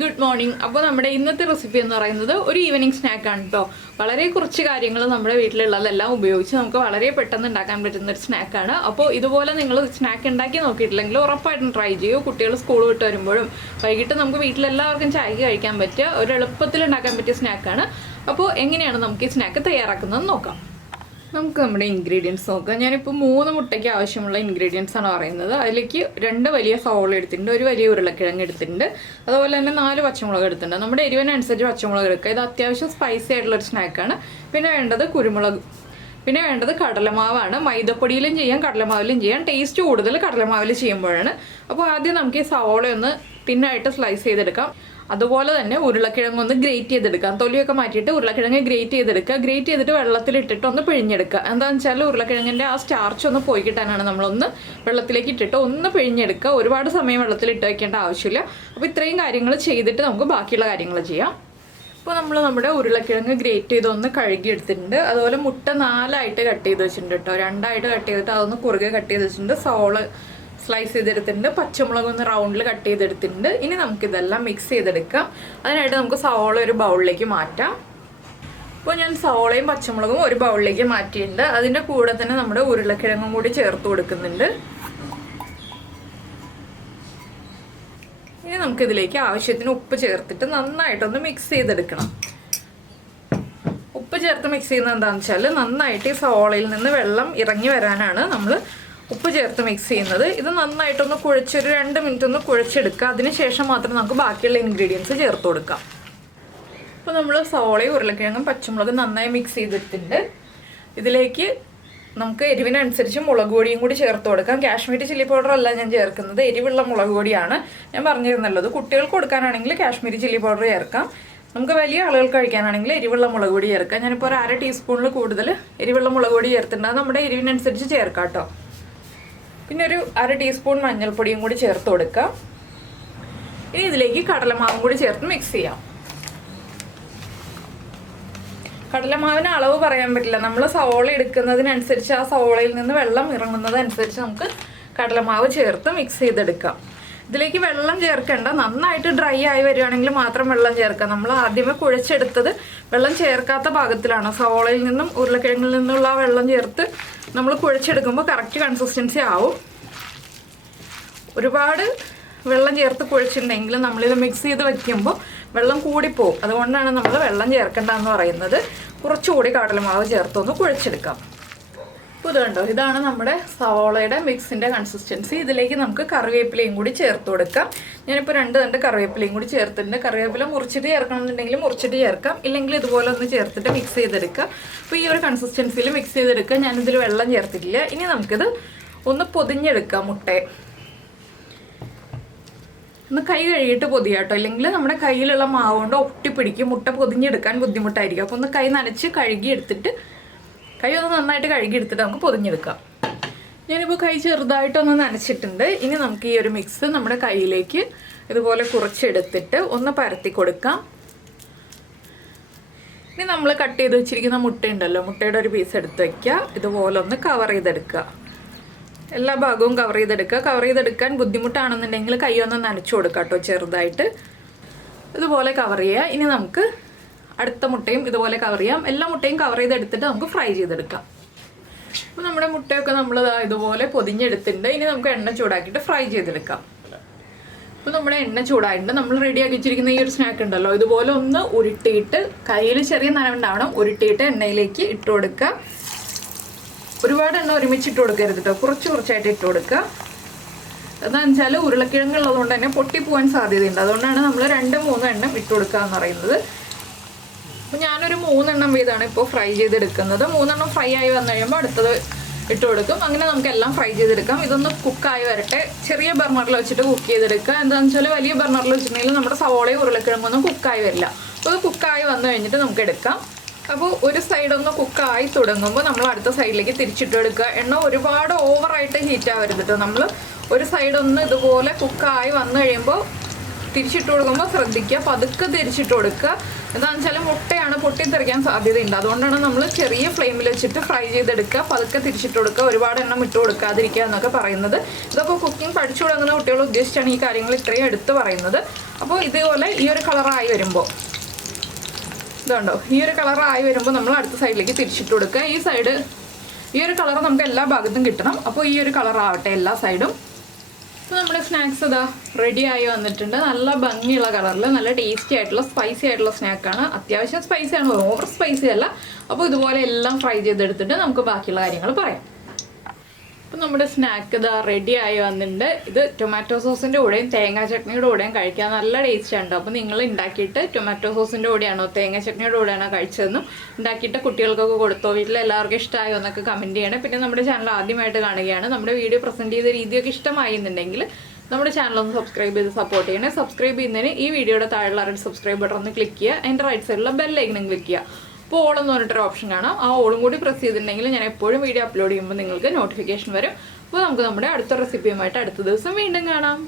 Good morning. അപ്പോൾ നമ്മുടെ ഇന്നത്തെ റെസിപ്പി എന്ന് പറയുന്നത് ഒരു ഈവനിംഗ് സ്നാക്ക് ആണ് ട്ടോ. വളരെ കുറച്ച് കാര്യങ്ങൾ നമ്മുടെ വീട്ടിലുള്ളതെല്ലാം ഉപയോഗിച്ച് നമുക്ക് വളരെ പെട്ടെന്ന് ഉണ്ടാക്കാൻ പറ്റുന്ന ഒരു സ്നാക്ക് ആണ്. അപ്പോൾ ഇതുപോലെ നിങ്ങൾ സ്നാക്ക് ഉണ്ടാക്കി നോക്കിയിട്ടില്ലെങ്കിൽ ഉറപ്പായിട്ടും ട്രൈ ചെയ്യൂ. കുട്ടികൾ സ്കൂൾ വിട്ട് വരുമ്പോഴും വൈകിട്ട് നമുക്ക് വീട്ടിലെല്ലാവർക്കും ചായക്ക് കഴിക്കാൻ പറ്റിയ ഒരു എളുപ്പത്തിൽ ഉണ്ടാക്കാൻ പറ്റിയ സ്നാക്കാണ്. അപ്പോൾ എങ്ങനെയാണ് നമുക്ക് ഈ സ്നാക്ക് തയ്യാറാക്കുന്നത് നോക്കാം. നമുക്ക് നമ്മുടെ ഇൻഗ്രീഡിയൻസ് നോക്കാം. ഞാനിപ്പോൾ 3 മുട്ടയ്ക്ക് ആവശ്യമുള്ള ഇൻഗ്രീഡിയൻസ് ആണ് പറയുന്നത്. അതിലേക്ക് 2 വലിയ സവോള എടുത്തിട്ടുണ്ട്, ഒരു വലിയ ഉരുളക്കിഴങ്ങ് എടുത്തിട്ടുണ്ട്, അതുപോലെ തന്നെ 4 പച്ചമുളക് എടുത്തിട്ടുണ്ട്. നമ്മുടെ എരിവിനനുസരിച്ച് പച്ചമുളക് എടുക്കുക. ഇത് അത്യാവശ്യം സ്പൈസി ആയിട്ടുള്ളൊരു സ്നാക്കാണ്. പിന്നെ വേണ്ടത് കുരുമുളക്, പിന്നെ വേണ്ടത് കടലമാവാണ്. മൈദപ്പൊടിയിലും ചെയ്യാം, കടലമാവിലും ചെയ്യാം. ടേസ്റ്റ് കൂടുതൽ കടലമാവിൽ ചെയ്യുമ്പോഴാണ്. അപ്പോൾ ആദ്യം നമുക്ക് ഈ സവോള ഒന്ന് തിന്നായിട്ട് സ്ലൈസ് ചെയ്തെടുക്കാം. അതുപോലെ തന്നെ ഉരുളക്കിഴങ്ങ് ഒന്ന് ഗ്രേറ്റ് ചെയ്തെടുക്കാം. തൊലിയൊക്കെ മാറ്റിയിട്ട് ഉരുളക്കിഴങ്ങ് ഗ്രേറ്റ് ചെയ്തെടുക്കുക. ഗ്രേറ്റ് ചെയ്തിട്ട് വെള്ളത്തിലിട്ടിട്ട് ഒന്ന് പിഴിഞ്ഞെടുക്കുക. എന്താണെന്ന് വെച്ചാൽ ഉരുളക്കിഴങ്ങിൻ്റെ ആ സ്റ്റാർച്ച് ഒന്ന് പോയി കിട്ടാനാണ് നമ്മളൊന്ന് വെള്ളത്തിലേക്ക് ഇട്ടിട്ട് ഒന്ന് പിഴിഞ്ഞെടുക്കുക. ഒരുപാട് സമയം വെള്ളത്തിലിട്ട് വയ്ക്കേണ്ട ആവശ്യമില്ല. അപ്പോൾ ഇത്രയും കാര്യങ്ങൾ ചെയ്തിട്ട് നമുക്ക് ബാക്കിയുള്ള കാര്യങ്ങൾ ചെയ്യാം. അപ്പോൾ നമ്മൾ നമ്മുടെ ഉരുളക്കിഴങ്ങ് ഗ്രേറ്റ് ചെയ്ത് ഒന്ന് കഴുകിയെടുത്തിട്ടുണ്ട്. അതുപോലെ മുട്ട 4ആയിട്ട് കട്ട് ചെയ്ത് വെച്ചിട്ടുണ്ട് കേട്ടോ. 2ആയിട്ട് കട്ട് ചെയ്തിട്ട് അതൊന്ന് കുറുകെ കട്ട് ചെയ്ത് വെച്ചിട്ടുണ്ട്. സവോള സ്ലൈസ് ചെയ്തെടുത്തിട്ടുണ്ട്. പച്ചമുളക് ഒന്ന് റൗണ്ടിൽ കട്ട് ചെയ്തെടുത്തിട്ടുണ്ട്. ഇനി നമുക്കിതെല്ലാം മിക്സ് ചെയ്തെടുക്കാം. അതിനായിട്ട് നമുക്ക് സവോള ഒരു ബൗളിലേക്ക് മാറ്റാം. അപ്പോൾ ഞാൻ സവോളയും പച്ചമുളകും ഒരു ബൗളിലേക്ക് മാറ്റിയിട്ടുണ്ട്. അതിൻ്റെ കൂടെ തന്നെ നമ്മുടെ ഉരുളക്കിഴങ്ങും കൂടി ചേർത്ത് കൊടുക്കുന്നുണ്ട്. ഇനി നമുക്കിതിലേക്ക് ആവശ്യത്തിന് ഉപ്പ് ചേർത്തിട്ട് നന്നായിട്ടൊന്ന് മിക്സ് ചെയ്തെടുക്കണം. ഉപ്പ് ചേർത്ത് മിക്സ് ചെയ്യുന്നത് എന്താണെന്ന് വെച്ചാൽ നന്നായിട്ട് ഈ സവോളയിൽ നിന്ന് വെള്ളം ഇറങ്ങി വരാനാണ് നമ്മൾ ഉപ്പ് ചേർത്ത് മിക്സ് ചെയ്യുന്നത്. ഇത് നന്നായിട്ടൊന്ന് കുഴച്ചൊരു 2 മിനിറ്റ് ഒന്ന് കുഴച്ചെടുക്കുക. അതിനുശേഷം മാത്രം നമുക്ക് ബാക്കിയുള്ള ഇൻഗ്രീഡിയൻസ് ചേർത്ത് കൊടുക്കാം. അപ്പോൾ നമ്മൾ സവോളയും ഉരുളക്കിഴങ്ങും പച്ചമുളകും നന്നായി മിക്സ് ചെയ്തിട്ടുണ്ട്. ഇതിലേക്ക് നമുക്ക് എരിവിനനുസരിച്ച് മുളക് പൊടിയും കൂടി ചേർത്ത് കൊടുക്കാം. കാശ്മീരി ചില്ലി പൗഡർ അല്ല ഞാൻ ചേർക്കുന്നത്, എരിവുള്ള മുളക് പൊടിയാണ്. ഞാൻ പറഞ്ഞിരുന്നല്ലോ, ഇത് കുട്ടികൾക്ക് കൊടുക്കാനാണെങ്കിൽ കാശ്മീരി ചില്ലി പൗഡർ ചേർക്കാം. നമുക്ക് വലിയ ആളുകൾക്ക് കഴിക്കാനാണെങ്കിൽ എരിവുള്ള മുളക് പൊടി ചേർക്കാം. ഞാനിപ്പോൾ ഒരു 1/2 ടീസ്പൂണിൽ കൂടുതൽ എരിവുള്ള മുളക് പൊടി ചേർത്തിട്ടുണ്ട്. അത് നമ്മുടെ എരിവിനനുസരിച്ച് ചേർക്കാം കേട്ടോ. പിന്നെ ഒരു 1/2 ടീസ്പൂൺ മഞ്ഞൾപ്പൊടിയും കൂടി ചേർത്ത് കൊടുക്കാം. ഇനി ഇതിലേക്ക് കടലമാവും കൂടി ചേർത്ത് മിക്സ് ചെയ്യാം. കടലമാവിന് അളവ് പറയാൻ പറ്റില്ല. നമ്മൾ സവോള എടുക്കുന്നതിനനുസരിച്ച് ആ സവോളയിൽ നിന്ന് വെള്ളം ഇറങ്ങുന്നതനുസരിച്ച് നമുക്ക് കടലമാവ് ചേർത്ത് മിക്സ് ചെയ്തെടുക്കാം. ഇതിലേക്ക് വെള്ളം ചേർക്കേണ്ട. നന്നായിട്ട് ഡ്രൈ ആയി വരികയാണെങ്കിൽ മാത്രം വെള്ളം ചേർക്കാം. നമ്മൾ ആദ്യമേ കുഴച്ചെടുത്തത് വെള്ളം ചേർക്കാത്ത ഭാഗത്തിലാണ്. സവോളയിൽ നിന്നും ഉരുളക്കിഴങ്ങിൽ നിന്നുള്ള ആ വെള്ളം ചേർത്ത് നമ്മൾ കുഴച്ചെടുക്കുമ്പോൾ കറക്റ്റ് കൺസിസ്റ്റൻസി ആവും. ഒരുപാട് വെള്ളം ചേർത്ത് കുഴച്ചിട്ടുണ്ടെങ്കിൽ നമ്മളിത് മിക്സ് ചെയ്ത് വയ്ക്കുമ്പോൾ വെള്ളം കൂടിപ്പോവും. അതുകൊണ്ടാണ് നമ്മൾ വെള്ളം ചേർക്കേണ്ടതെന്ന് പറയുന്നത്. കുറച്ചുകൂടി കടലമാവ് ചേർത്തൊന്ന് കുഴച്ചെടുക്കാം. അപ്പോൾ ഇത് കണ്ടോ, ഇതാണ് നമ്മുടെ സവോളയുടെ മിക്സിൻ്റെ കൺസിസ്റ്റൻസി. ഇതിലേക്ക് നമുക്ക് കറിവേപ്പിലയും കൂടി ചേർത്ത് കൊടുക്കാം. ഞാനിപ്പോൾ 2 തണ്ട് കറിവേപ്പിലയും കൂടി ചേർത്തിട്ടുണ്ട്. കറിവേപ്പില മുറിച്ചിട്ട് ചേർക്കണം എന്നുണ്ടെങ്കിൽ മുറിച്ചിട്ട് ചേർക്കാം, ഇല്ലെങ്കിൽ ഇതുപോലെ ഒന്ന് ചേർത്തിട്ട് മിക്സ് ചെയ്തെടുക്കുക. അപ്പോൾ ഈ ഒരു കൺസിസ്റ്റൻസിയിൽ മിക്സ് ചെയ്തെടുക്കുക. ഞാനിതിൽ വെള്ളം ചേർത്തിട്ടില്ല. ഇനി നമുക്കിത് ഒന്ന് പൊതിഞ്ഞെടുക്കാം. മുട്ടയെ ഒന്ന് കൈ കഴുകിയിട്ട് പൊതിയാട്ടോ, ഇല്ലെങ്കിൽ നമ്മുടെ കയ്യിലുള്ള മാവ് കൊണ്ട് ഒട്ടിപ്പിടിക്കും. മുട്ട പൊതിഞ്ഞെടുക്കാൻ ബുദ്ധിമുട്ടായിരിക്കും. അപ്പോൾ ഒന്ന് കൈ നനച്ച് കഴുകിയെടുത്തിട്ട് കൈ ഒന്ന് നന്നായിട്ട് കഴുകിയെടുത്തിട്ട് നമുക്ക് പൊതിഞ്ഞെടുക്കാം. ഞാനിപ്പോൾ കൈ ചെറുതായിട്ടൊന്ന് നനച്ചിട്ടുണ്ട്. ഇനി നമുക്ക് ഈ ഒരു മിക്സ് നമ്മുടെ കയ്യിലേക്ക് ഇതുപോലെ കുറച്ചെടുത്തിട്ട് ഒന്ന് പരത്തി കൊടുക്കാം. ഇനി നമ്മൾ കട്ട് ചെയ്ത് വെച്ചിരിക്കുന്ന മുട്ടയുണ്ടല്ലോ, മുട്ടയുടെ ഒരു പീസ് എടുത്ത് വയ്ക്കുക. ഇതുപോലെ ഒന്ന് കവർ ചെയ്തെടുക്കുക. എല്ലാ ഭാഗവും കവർ ചെയ്തെടുക്കുക. കവർ ചെയ്തെടുക്കാൻ ബുദ്ധിമുട്ടാണെന്നുണ്ടെങ്കിൽ കൈ ഒന്ന് നനച്ചു കൊടുക്കാം കേട്ടോ, ചെറുതായിട്ട് ഇതുപോലെ കവർ ചെയ്യുക. ഇനി നമുക്ക് അടുത്ത മുട്ടയും ഇതുപോലെ കവർ ചെയ്യാം. എല്ലാ മുട്ടയും കവർ ചെയ്തെടുത്തിട്ട് നമുക്ക് ഫ്രൈ ചെയ്തെടുക്കാം. അപ്പോൾ നമ്മുടെ മുട്ടയൊക്കെ നമ്മൾ ഇതുപോലെ പൊതിഞ്ഞെടുത്തിട്ടുണ്ട്. ഇനി നമുക്ക് എണ്ണ ചൂടാക്കിയിട്ട് ഫ്രൈ ചെയ്തെടുക്കാം. അപ്പോൾ നമ്മുടെ എണ്ണ ചൂടായിട്ടുണ്ട്. നമ്മൾ റെഡിയാക്കി വെച്ചിരിക്കുന്ന ഈ ഒരു സ്നാക്ക് ഉണ്ടല്ലോ, ഇതുപോലെ ഒന്ന് ഉരുട്ടിയിട്ട് കയ്യിൽ ചെറിയ നനവുണ്ടാവണം. ഉരുട്ടിയിട്ട് എണ്ണയിലേക്ക് ഇട്ട് കൊടുക്കുക. ഒരുപാട് എണ്ണ ഒരുമിച്ച് ഇട്ട് കൊടുക്കരുത് കേട്ടോ, കുറച്ചായിട്ട് ഇട്ട് കൊടുക്കുക. എന്താണെന്ന് വെച്ചാൽ ഉരുളക്കിഴങ്ങുള്ളതുകൊണ്ട് തന്നെ പൊട്ടിപ്പോവാൻ സാധ്യതയുണ്ട്. അതുകൊണ്ടാണ് നമ്മൾ 2-3 എണ്ണം ഇട്ട് കൊടുക്കുക എന്ന് പറയുന്നത്. അപ്പോൾ ഞാനൊരു 3 എണ്ണം വീതമാണ് ഇപ്പോൾ ഫ്രൈ ചെയ്തെടുക്കുന്നത്. 3 എണ്ണം ഫ്രൈ ആയി വന്നു കഴിയുമ്പോൾ അടുത്തത് ഇട്ട് കൊടുക്കും. അങ്ങനെ നമുക്കെല്ലാം ഫ്രൈ ചെയ്തെടുക്കാം. ഇതൊന്ന് കുക്കായി വരട്ടെ. ചെറിയ ബർണറിൽ വെച്ചിട്ട് കുക്ക് ചെയ്തെടുക്കുക. എന്താണെന്ന് വെച്ചാൽ വലിയ ബർണറിൽ വെച്ചിട്ടുണ്ടെങ്കിൽ നമ്മുടെ സവോളയും ഉരുളക്കിഴങ്ങൊന്നും കുക്കായി വരില്ല. അപ്പോൾ അത് കുക്കായി വന്നു കഴിഞ്ഞിട്ട് നമുക്ക് എടുക്കാം. അപ്പോൾ ഒരു സൈഡ് ഒന്ന് കുക്കായി തുടങ്ങുമ്പോൾ നമ്മൾ അടുത്ത സൈഡിലേക്ക് തിരിച്ചിട്ട് എടുക്കുക. എണ്ണ ഒരുപാട് ഓവറായിട്ട് ഹീറ്റ് ആവരുത് കേട്ടോ. നമ്മൾ ഒരു സൈഡ് ഒന്ന് ഇതുപോലെ കുക്കായി വന്നു കഴിയുമ്പോൾ തിരിച്ചിട്ട് കൊടുക്കുമ്പോൾ ശ്രദ്ധിക്കുക, പതുക്കെ തിരിച്ചിട്ട് കൊടുക്കുക. എന്താണെന്ന് വെച്ചാൽ മുട്ടയാണ് പൊട്ടിത്തെറിക്കാൻ സാധ്യതയുണ്ട്. അതുകൊണ്ടാണ് നമ്മൾ ചെറിയ ഫ്ലെയിമിൽ വെച്ചിട്ട് ഫ്രൈ ചെയ്തെടുക്കുക, പതുക്കെ തിരിച്ചിട്ട് കൊടുക്കുക, ഒരുപാട് എണ്ണം ഇട്ട് കൊടുക്കാതിരിക്കുക എന്നൊക്കെ പറയുന്നത്. ഇതൊക്കെ കുക്കിംഗ് പഠിച്ചു തുടങ്ങുന്ന കുട്ടികൾ ഉദ്ദേശിച്ചാണ് ഈ കാര്യങ്ങൾ ഇത്രയും എടുത്ത് പറയുന്നത്. അപ്പോൾ ഇതുപോലെ ഈ ഒരു കളറായി വരുമ്പോൾ ഇതുണ്ടോ, ഈ ഒരു കളറായി വരുമ്പോൾ നമ്മൾ അടുത്ത സൈഡിലേക്ക് തിരിച്ചിട്ട് കൊടുക്കുക. ഈ ഒരു കളർ നമുക്ക് എല്ലാ ഭാഗത്തും കിട്ടണം. അപ്പോൾ ഈ ഒരു കളറാവട്ടെ എല്ലാ സൈഡും. അപ്പോൾ നമ്മുടെ സ്നാക്സ് ഇതാ റെഡി ആയി വന്നിട്ടുണ്ട്. നല്ല ഭംഗിയുള്ള കളറിൽ നല്ല ടേസ്റ്റി ആയിട്ടുള്ള സ്പൈസി ആയിട്ടുള്ള സ്നാക്കാണ്. അത്യാവശ്യം സ്പൈസിയാണ്, ഓവർ സ്പൈസി അല്ല. അപ്പോൾ ഇതുപോലെ എല്ലാം ഫ്രൈ ചെയ്തെടുത്തിട്ട് നമുക്ക് ബാക്കിയുള്ള കാര്യങ്ങൾ പറയാം. അപ്പോൾ നമ്മുടെ സ്നാക്ക് ഇതാ റെഡി ആയി വന്നിട്ടുണ്ട്. ഇത് ടൊമാറ്റോ സോസിൻ്റെ കൂടെയും തേങ്ങാ ചട്നിയുടെ കൂടെയും കഴിക്കാൻ നല്ല ടേസ്റ്റ് ഉണ്ട്. അപ്പോൾ നിങ്ങൾ ഉണ്ടാക്കിയിട്ട് ടൊമാറ്റോ സോസിൻ്റെ കൂടെയാണോ തേങ്ങാ ചട്നിയുടെ കൂടെയാണോ കഴിച്ചതെന്നും ഉണ്ടാക്കിയിട്ട് കുട്ടികൾക്കൊക്കെ കൊടുത്തോ, വീട്ടിൽ എല്ലാവർക്കും ഇഷ്ടമായോ എന്നൊക്കെ കമൻറ്റ് ചെയ്യണം. പിന്നെ നമ്മുടെ ചാനൽ ആദ്യമായിട്ട് കാണുകയാണ്, നമ്മുടെ വീഡിയോ പ്രസൻറ്റ് ചെയ്ത രീതിയൊക്കെ ഇഷ്ടമായി എന്നുണ്ടെങ്കിൽ നമ്മുടെ ചാനലൊന്ന് സബ്സ്ക്രൈബ് ചെയ്ത് സപ്പോർട്ട് ചെയ്യണേ. സബ്സ്ക്രൈബ് ചെയ്യുന്നതിന് ഈ വീഡിയോയുടെ താഴെയുള്ള റെഡ് സബ്സ്ക്രൈബ് ബട്ടൺ ഒന്ന് ക്ലിക്ക് ചെയ്യുക. അതിൻ്റെ റൈറ്റ് സൈഡിലുള്ള ബെല്ലൈക്കനും ക്ലിക്ക് ചെയ്യുക. അപ്പോൾ ഓൾ എന്ന് പറഞ്ഞിട്ടൊരു ഓപ്ഷൻ കാണാം. ആ ഓളും കൂടി പ്രസ് ചെയ്തിട്ടുണ്ടെങ്കിൽ ഞാൻ എപ്പോഴും വീഡിയോ അപ്ലോഡ് ചെയ്യുമ്പോൾ നിങ്ങൾക്ക് നോട്ടിഫിക്കേഷൻ വരും. അപ്പോൾ നമുക്ക് നമ്മുടെ അടുത്ത റെസിപ്പിയുമായിട്ട് അടുത്ത ദിവസം വീണ്ടും കാണാം.